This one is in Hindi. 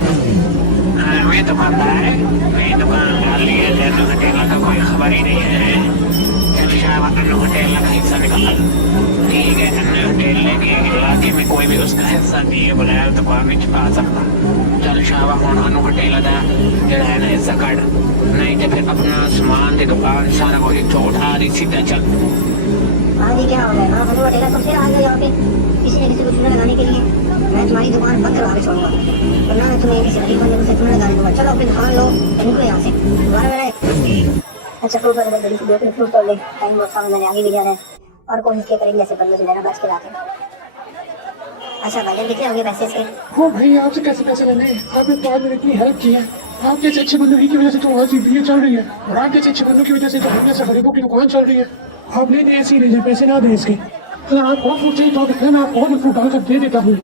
मैं दुकानदार है, मैं दुकान डाल ली है, तेरे होटल का कोई खबर ही नहीं है। चल शाम को होटल का हिस्सा निकाल। ठीक है, तुमने होटल लेके इलाके में कोई भी उसका हिस्सा नहीं है बुलाया तो कोई भी छुपा सकता। चल शाम को होटल का जरा है ना हिस्सा काट, नहीं तो फिर अपना सामान की दुकान सारा कुछ तो उठा दी सीधा चल। हाँ जी, क्या हो गया? हाँ बोलो अकेला तो फिर आ जाओ यहाँ पे किसी न किसी को चूना लगाने के लिए। मैं तुम्हारी दुकान बंद करवा के छोड़ूंगा, वरना मैं तुम्हें किसी गरीब बंदे से चूना लगाने दूंगा। चलो अपनी दुकान लो, निकलो यहाँ से। दोबारा मेरा अच्छा फ्रूट वाले बड़ी सी 2-3 फ्रूट तोड़ ले, टाइम बहुत सामने मैंने आगे भी जा रहा है और कोशिश के करेंगे ऐसे बंदों से लेना बच के लाके। अच्छा भाईजान, कितने हो गए पैसे इसके? हो भाई, आपसे कैसे पैसे लेने हैं? आपने तो आज मेरी इतनी हेल्प की है। आपके ऐसे अच्छे बंदों की वजह से तो आज ये चल रही है, और आपके ऐसे अच्छे बंदों की वजह से तो हम जैसे गरीबों की दुकान चल रही है। आप ले दे ऐसे ही ले जाए, पैसे ना दे इसके। अगर आप और फ्रूट चाहिए तो मैं आपको और फ्रूट डालकर दे देता हूँ।